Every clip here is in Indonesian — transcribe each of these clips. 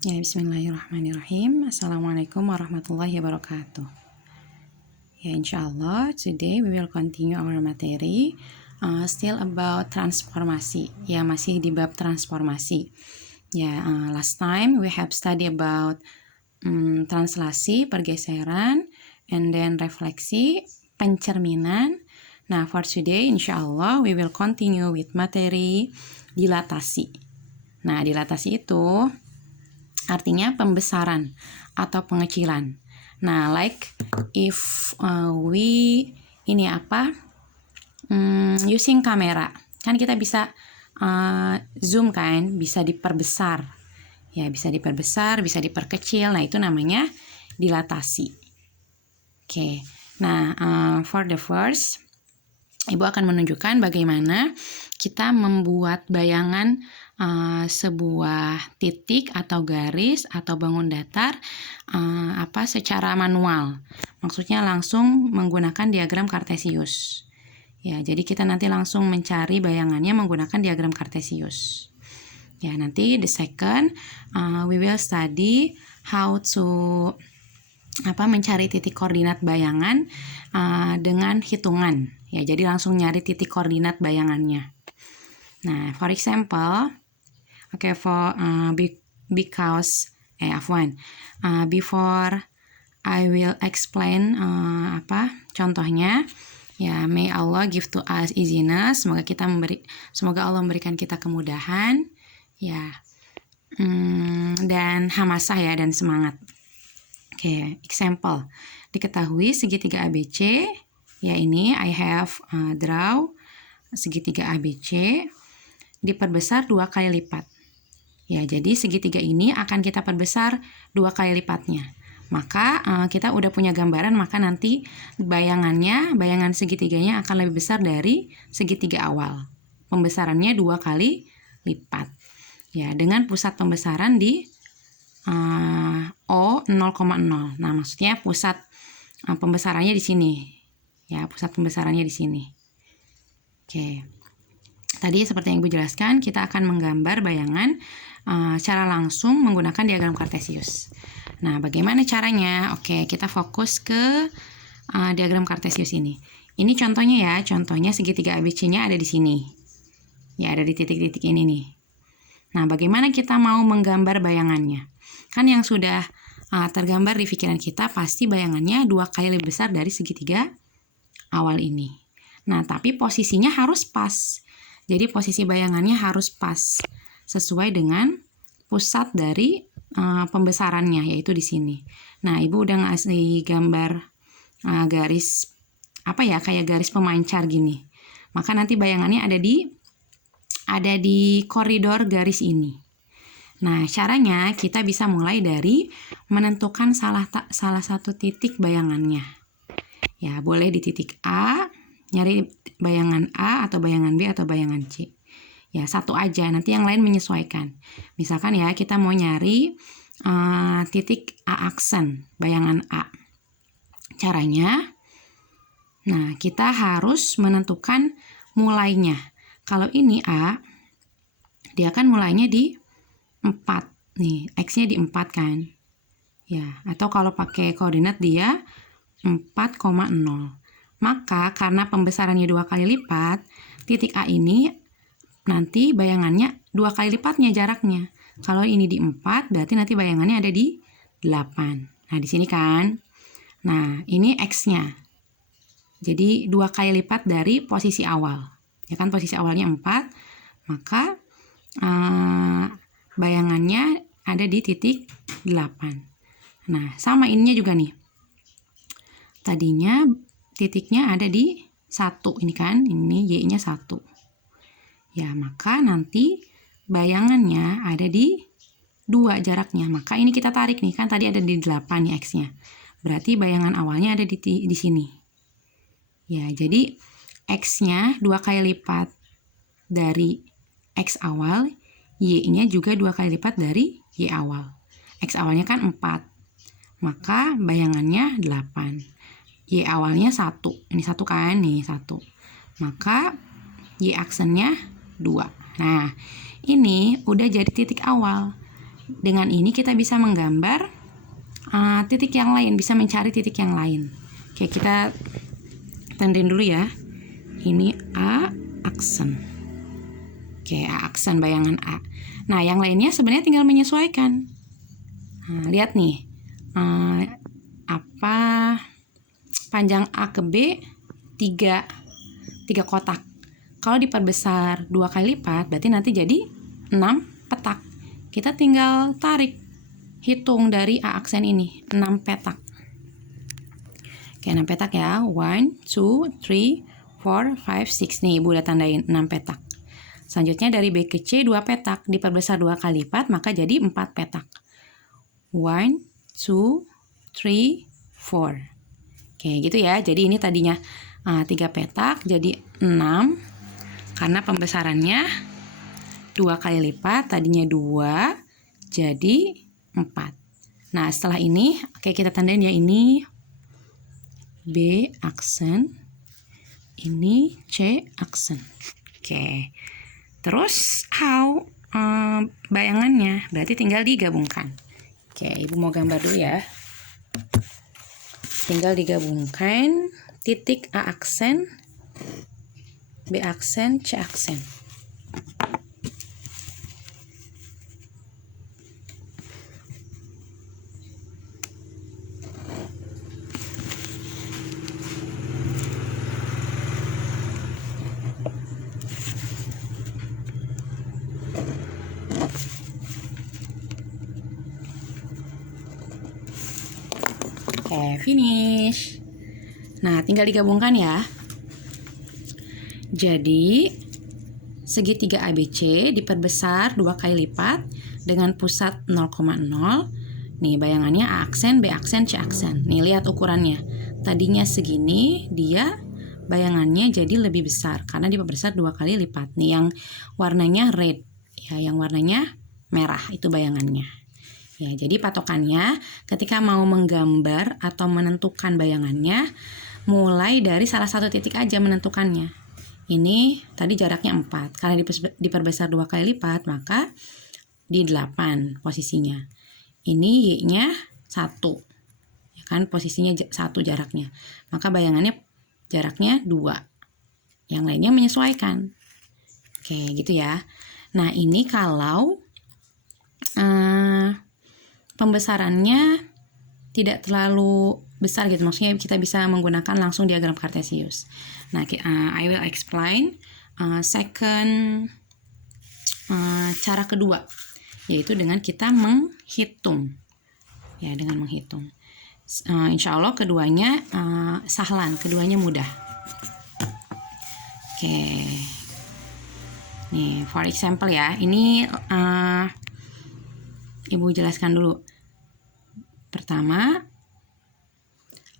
Ya, bismillahirrahmanirrahim. Assalamualaikum warahmatullahi wabarakatuh. Ya, insyaAllah, today we will continue our materi still about transformasi. Ya, masih di bab transformasi. Ya, last time we have study about translasi, pergeseran, and then refleksi, pencerminan. Nah, for today, insyaAllah, we will continue with materi dilatasi. Nah, dilatasi itu artinya pembesaran atau pengecilan. Nah, like if we using kamera, kan kita bisa zoom kan, bisa diperbesar. Ya, bisa diperbesar, bisa diperkecil. Nah, itu namanya dilatasi. Oke. Nah, for the first, Ibu akan menunjukkan bagaimana kita membuat bayangan sebuah titik atau garis atau bangun datar secara manual. Maksudnya langsung menggunakan diagram kartesius. Ya, jadi kita nanti langsung mencari bayangannya menggunakan diagram kartesius. Ya, nanti the second we will study how to mencari titik koordinat bayangan dengan hitungan. Ya, jadi langsung nyari titik koordinat bayangannya. Nah, for example, before I will explain contohnya, ya, may Allah give to us easiness. Semoga Allah memberikan kita kemudahan, ya, dan hamasah ya, dan semangat. Oke, example. Diketahui segitiga ABC, ya ini I have draw segitiga ABC diperbesar 2 kali lipat. Ya, jadi segitiga ini akan kita perbesar 2 kali lipatnya. Maka kita udah punya gambaran, maka nanti bayangan segitiganya akan lebih besar dari segitiga awal. Pembesarannya 2 kali lipat. Ya, dengan pusat pembesaran di O 0,0. Nah, maksudnya pusat pembesarannya di sini. Ya, pusat pembesarannya di sini. Oke. Tadi seperti yang Ibu jelaskan, kita akan menggambar bayangan secara langsung menggunakan diagram kartesius. Nah, bagaimana caranya? Oke, kita fokus ke diagram kartesius ini. Ini contohnya ya, contohnya segitiga ABC-nya ada di sini. Ya, ada di titik-titik ini nih. Nah, bagaimana kita mau menggambar bayangannya? Kan yang sudah tergambar di pikiran kita pasti bayangannya 2 kali lebih besar dari segitiga awal ini. Nah, tapi posisinya harus pas. Jadi posisi bayangannya harus pas sesuai dengan pusat dari pembesarannya, yaitu di sini. Nah, Ibu udah ngasih gambar garis kayak garis pemancar gini. Maka nanti bayangannya ada di koridor garis ini. Nah, caranya kita bisa mulai dari menentukan salah satu titik bayangannya. Ya, boleh di titik A, nyari bayangan A atau bayangan B atau bayangan C. Ya, satu aja, nanti yang lain menyesuaikan. Misalkan ya, kita mau nyari titik A aksen, bayangan A. Caranya, nah, kita harus menentukan mulainya. Kalau ini A, dia kan mulainya di 4. Nih, X-nya di 4 kan. Ya, atau kalau pakai koordinat dia 4,0. Maka karena pembesarannya 2 kali lipat, titik A ini nanti bayangannya 2 kali lipatnya jaraknya. Kalau ini di 4, berarti nanti bayangannya ada di 8. Nah, di sini kan. Nah, ini X-nya. Jadi 2 kali lipat dari posisi awal. Ya kan, posisi awalnya 4, maka bayangannya ada di titik 8. Nah, sama ininya juga nih. Tadinya titiknya ada di 1, ini kan, ini Y-nya 1. Ya, maka nanti bayangannya ada di 2 jaraknya. Maka ini kita tarik nih, kan tadi ada di 8 nih X-nya. Berarti bayangan awalnya ada di sini. Ya, jadi X-nya 2 kali lipat dari X awal, Y-nya juga 2 kali lipat dari Y awal. X awalnya kan 4. Maka bayangannya 8. Y awalnya 1. Ini 1 kan? Nih, 1. Maka Y aksennya 2. Nah, ini udah jadi titik awal. dengan ini kita bisa menggambar titik yang lain, bisa mencari titik yang lain. Oke, kita tandain dulu ya. Ini A aksen. Oke, A aksen, bayangan A. Nah, yang lainnya sebenarnya tinggal menyesuaikan. Nah, lihat nih, apa panjang A ke B 3 kotak. Kalau diperbesar 2 kali lipat, berarti nanti jadi 6 petak. Kita tinggal tarik, hitung dari A aksen ini, 6 petak. Oke, 6 petak ya. 1, 2, 3, 4, 5, 6. Nih, Ibu udah tandain 6 petak. Selanjutnya dari B ke C 2 petak. Diperbesar 2 kali lipat, maka jadi 4 petak. 1, 2, 3, 4. Oke, gitu ya. Jadi ini tadinya 3 petak, jadi 6. Karena pembesarannya 2 kali lipat, tadinya 2, jadi 4. Nah, setelah ini, oke, kita tandain ya, ini B aksen, ini C aksen. Oke, terus how bayangannya, berarti tinggal digabungkan. Oke, Ibu mau gambar dulu ya. Tinggal digabungkan titik A aksen, B aksen, C aksen. Oke, finish. Nah, tinggal digabungkan ya. Jadi, segitiga ABC diperbesar 2 kali lipat dengan pusat 0,0. Nih, bayangannya A aksen, B aksen, C aksen. Nih, lihat ukurannya. Tadinya segini, dia bayangannya jadi lebih besar karena diperbesar 2 kali lipat. Nih, yang warnanya red, ya, yang warnanya merah itu bayangannya. Ya, jadi patokannya ketika mau menggambar atau menentukan bayangannya, mulai dari salah satu titik aja menentukannya. Ini tadi jaraknya 4, karena diperbesar 2 kali lipat, maka di 8 posisinya. Ini Y-nya 1, ya kan, posisinya 1 jaraknya. Maka bayangannya jaraknya 2. Yang lainnya menyesuaikan. Oke, gitu ya. Nah, ini kalau pembesarannya tidak terlalu besar gitu, maksudnya kita bisa menggunakan langsung diagram kartesius. Nah, I will explain second cara kedua, yaitu dengan kita menghitung. Ya, dengan menghitung. Insya Allah keduanya sahlan, keduanya mudah. Oke. Nih, for example ya, ini Ibu jelaskan dulu. Pertama,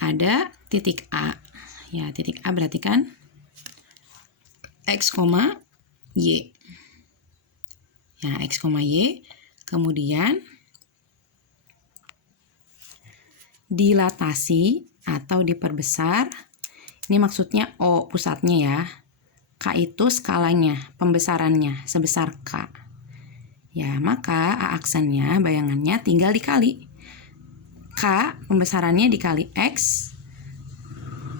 ada titik A. Ya, titik A berarti kan X, Y. Ya, X, Y. Kemudian dilatasi atau diperbesar. Ini maksudnya O pusatnya ya. K itu skalanya, pembesarannya sebesar K. Ya, maka A aksennya, bayangannya tinggal dikali. K pembesarannya dikali X.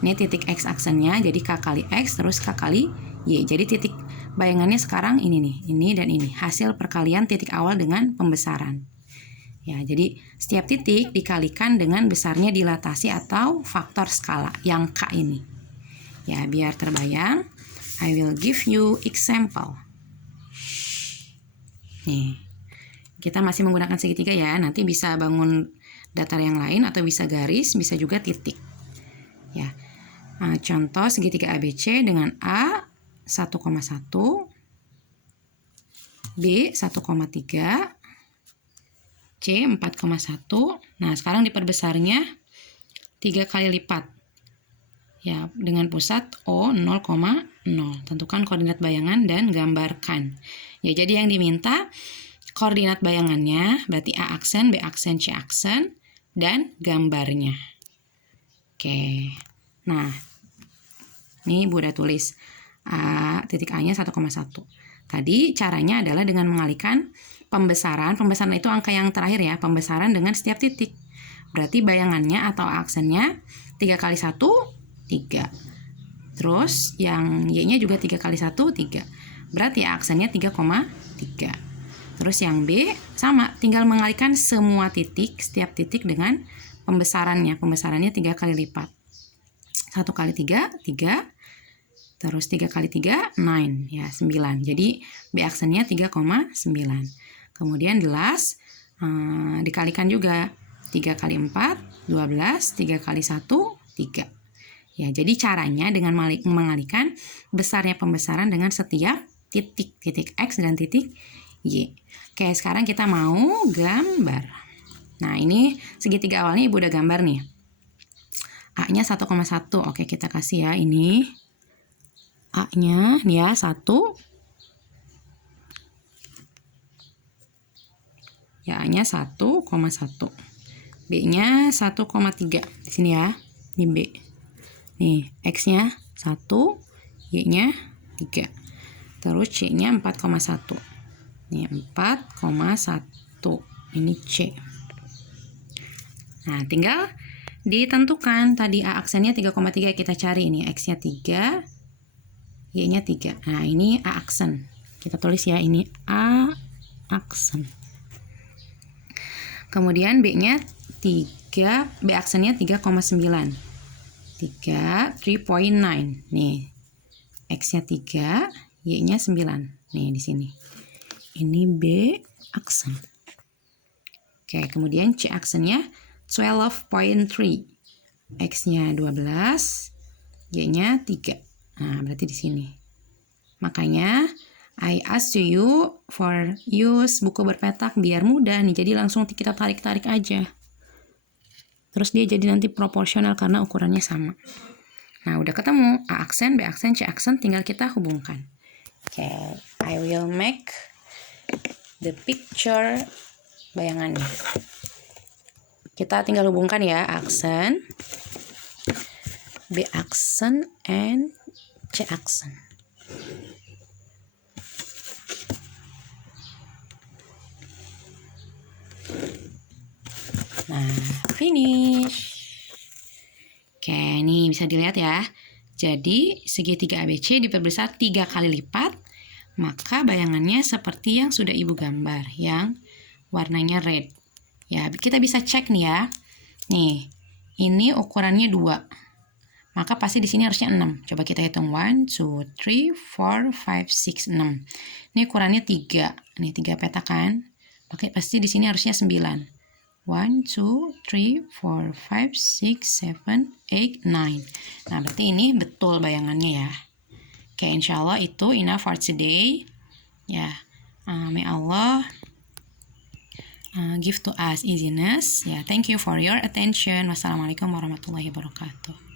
Ini titik X aksennya, jadi K kali X terus K kali Y. Jadi titik bayangannya sekarang ini nih, ini dan ini. Hasil perkalian titik awal dengan pembesaran. Ya, jadi setiap titik dikalikan dengan besarnya dilatasi atau faktor skala yang K ini. Ya, biar terbayang, I will give you example. Nih, kita masih menggunakan segitiga ya. Nanti bisa bangun datar yang lain atau bisa garis, bisa juga titik. Ya, contoh segitiga ABC dengan A 1,1, B 1,3, C 4,1. Nah, sekarang diperbesarnya 3 kali lipat. Ya, dengan pusat O 0,0. Tentukan koordinat bayangan dan gambarkan. Ya, jadi yang diminta koordinat bayangannya berarti A aksen, B aksen, C aksen, dan gambarnya. Oke. Nah, ini Ibu udah tulis titik A-nya 1,1. Tadi caranya adalah dengan mengalihkan pembesaran itu angka yang terakhir ya, pembesaran dengan setiap titik. Berarti bayangannya atau aksennya 3 kali 1, 3. Terus yang Y-nya juga 3 kali 1, 3. Berarti aksennya 3,3. Terus yang B sama, tinggal mengalihkan semua titik, setiap titik dengan pembesarannya. Pembesarannya 3 kali lipat. 1 kali 3, 3. Terus 3 kali 3, 9. Ya, 9. Jadi B aksennya 3,9. Kemudian the last, dikalikan juga. 3 kali 4, 12. 3 kali 1, 3. Ya, jadi caranya dengan mengalihkan besarnya pembesaran dengan setiap titik. Titik X dan titik Y. Oke, sekarang kita mau gambar. Nah, ini segitiga awalnya Ibu udah gambar nih. A-nya 1,1. Oke, kita kasih ya ini. A-nya nih ya 1. Ya, A-nya 1,1. B-nya 1,3. Di sini ya. Ini B. Nih, X-nya 1, Y-nya 3. Terus C-nya 4,1. Nih, 4,1. Ini C. Nah, tinggal ditentukan. Tadi A aksennya 3,3 kita cari ini. X-nya 3, Y-nya 3. Nah, ini A aksen. Kita tulis ya, ini A aksen. Kemudian B-nya 3, B aksennya 3,9. 3.9. Nih. X-nya 3, Y-nya 9. Nih di sini. Ini B aksen. Oke, kemudian C aksennya 12.3. X-nya 12, Y-nya 3. Nah, berarti di sini. Makanya I ask you for use buku berpetak biar mudah nih. Jadi langsung kita tarik-tarik aja. Terus dia jadi nanti proporsional karena ukurannya sama. Nah, udah ketemu A aksen, B aksen, C aksen, tinggal kita hubungkan. Oke, I will make the picture bayangannya. Kita tinggal hubungkan ya, A aksen, B aksen, and C aksen. Nah, finish. Oke, ini bisa dilihat ya. Jadi, segitiga ABC diperbesar 3 kali lipat, maka bayangannya seperti yang sudah Ibu gambar, yang warnanya red. Ya, kita bisa cek nih ya. Nih, ini ukurannya 2. Maka pasti di sini harusnya 6. Coba kita hitung 1, 2, 3, 4, 5, 6, 6. Ini ukurannya 3. Nih 3 peta kan? Pasti di sini harusnya 9. 1, 2, 3, 4, 5, 6, 7, 8, 9. Nah, berarti ini betul bayangannya ya. Oke, insya Allah itu enough for today. Ya, may Allah give to us easiness. Ya, thank you for your attention. Wassalamualaikum warahmatullahi wabarakatuh.